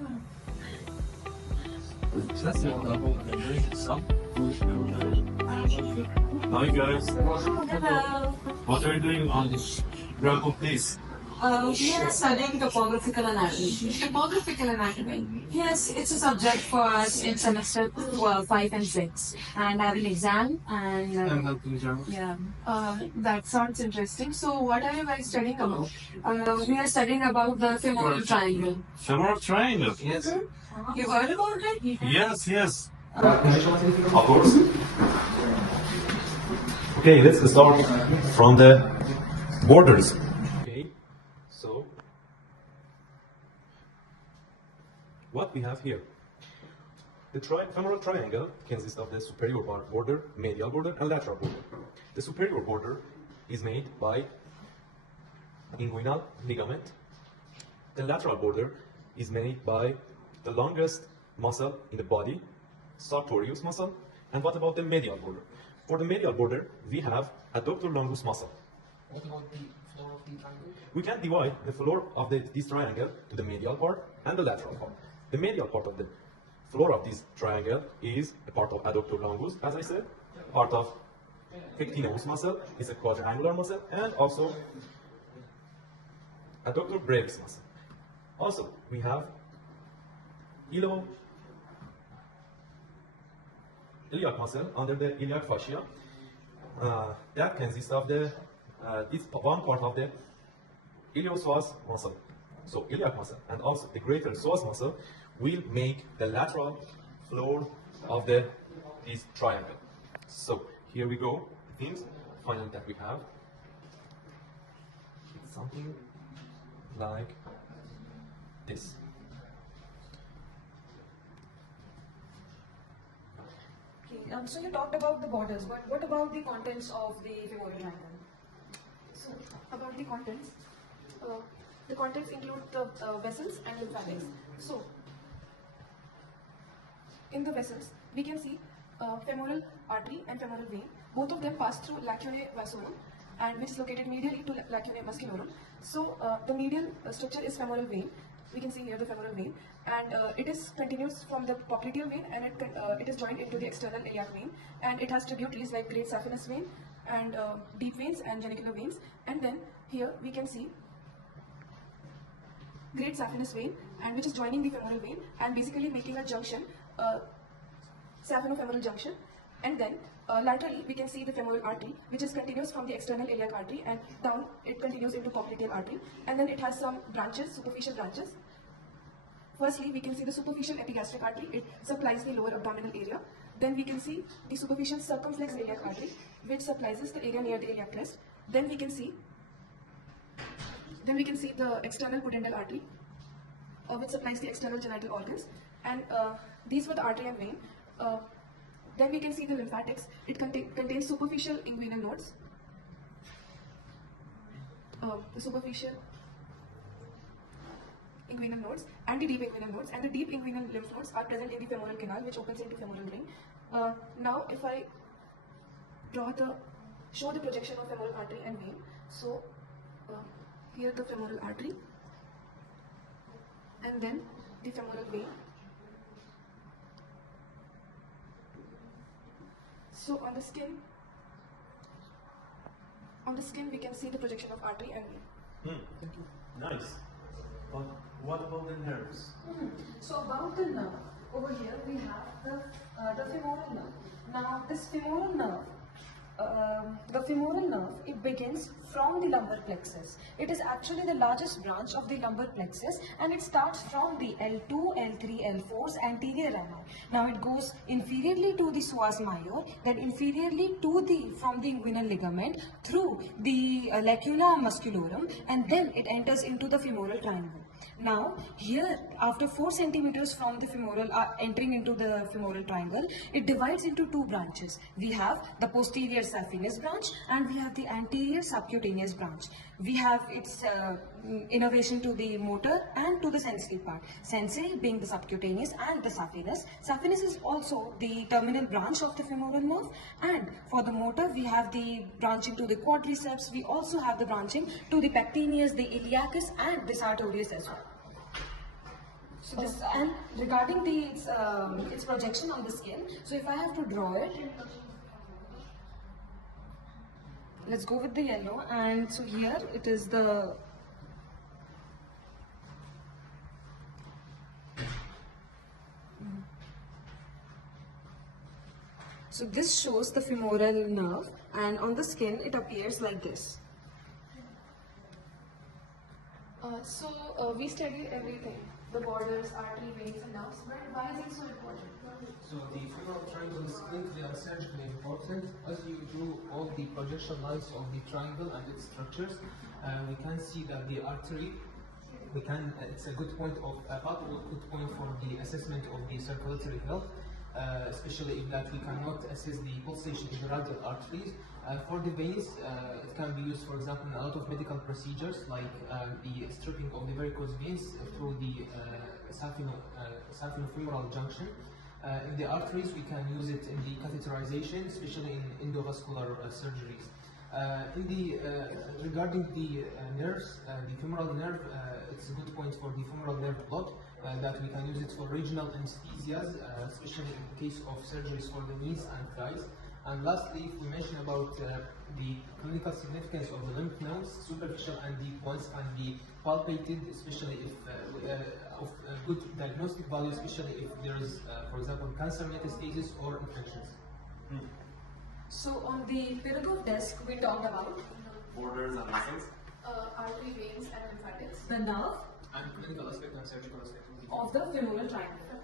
Hi guys, Hello. what are you doing on this gravel place? We are studying topographical anatomy. Topographical anatomy? Yes, it's a subject for us in semester 5 and 6. And I have an exam and yeah, that sounds interesting. So what are you guys studying about? We are studying about the femoral triangle. Femoral triangle. Yes. You heard about it? Yes, yes. Of course. Okay, let's start from the borders. Okay, so what we have here. The femoral triangle consists of the superior border, medial border, and lateral border. The superior border is made by inguinal ligament. The lateral border is made by the longest muscle in the body, sartorius muscle. And what about the medial border? For the medial border, we have adductor longus muscle. What about the floor of the triangle? We can divide the floor of this triangle to the medial part and the lateral part. The medial part of the floor of this triangle is a part of adductor longus, as I said, part of pectineus muscle is a quadrangular muscle, and also adductor brevis muscle. Also, we have iliac muscle under the iliac fascia. That consists of the this one part of the iliopsoas muscle. So iliac muscle and also the greater psoas muscle will make the lateral floor of this triangle. So here we go. The things finally that we have. It's something like this. Okay, so you talked about the borders, but what about the contents of the femoral triangle? So, about the contents include the vessels and lymphatics. So, in the vessels, we can see femoral artery and femoral vein. Both of them pass through lacunae vasorum, and which is located medially to lacunae musculorum. So, the medial structure is femoral vein. We can see here the femoral vein, and it is continuous from the popliteal vein, and it is joined into the external iliac vein, and it has tributaries like great saphenous vein and deep veins and genicular veins. And then here we can see great saphenous vein, and which is joining the femoral vein and basically making a junction, saphenofemoral junction. And then laterally we can see the femoral artery, which is continuous from the external iliac artery, and down it continues into popliteal artery, and then it has some branches, superficial branches. Firstly, we can see the superficial epigastric artery. It supplies the lower abdominal area. Then we can see the superficial circumflex iliac artery, which supplies the area near the iliac crest. Then we can see the external pudendal artery, which supplies the external genital organs. And these were the artery and vein. Then we can see the lymphatics. It contains superficial inguinal nodes, the superficial inguinal nodes and the deep inguinal nodes, and the deep inguinal lymph nodes are present in the femoral canal, which opens into femoral ring. Now, if I show the projection of femoral artery and vein, so here the femoral artery, and then the femoral vein. So on the skin we can see the projection of artery and vein. Nice. But what about the nerves? So about the nerve, over here we have the femoral nerve. Now this femoral nerve, it begins from the lumbar plexus. It is actually the largest branch of the lumbar plexus, and it starts from the L2, L3, L4's anterior rami. Now it goes inferiorly to the psoas major, then inferiorly from the inguinal ligament through the lacuna musculorum, and then it enters into the femoral triangle. Now here, after 4 centimeters from the femoral, entering into the femoral triangle, it divides into 2 branches. We have the posterior saphenous branch and we have the anterior subcutaneous branch. We have its innervation to the motor and to the sensory part. Sensory being the subcutaneous and the saphenous. Saphenous is also the terminal branch of the femoral nerve, and for the motor we have the branching to the quadriceps. We also have the branching to the pectineus, the iliacus and the sartorius as well. So this, and regarding its projection on the skin, so if I have to draw it, let's go with the yellow, and so here it is the so this shows the femoral nerve, and on the skin it appears like this. We studied everything, the borders, artery, veins and nerves, but why is it so important? So the femoral triangle is clinically and surgically important. As you drew all the projection lines of the triangle and its structures, we can see that the artery, it's a good point for the assessment of the circulatory health, especially if that we cannot assess the pulsation in the radial arteries. For the veins, it can be used, for example, in a lot of medical procedures, like the stripping of the varicose veins through the saphenofemoral junction. In the arteries, we can use it in the catheterization, especially in endovascular surgeries. Regarding the nerves, the femoral nerve, it's a good point for the femoral nerve block, that we can use it for regional anesthesias, especially in the case of surgeries for the knees and thighs. And lastly, if we mention about the clinical significance of the lymph nodes, superficial and deep ones can be palpated, especially if of good diagnostic value, especially if there is, for example, cancer metastasis or infections. So on the pedagogue desk, we talked about Borders and muscles. Artery, veins and lymphatics. the nerve And clinical aspect and surgical aspect. of the femoral triangle.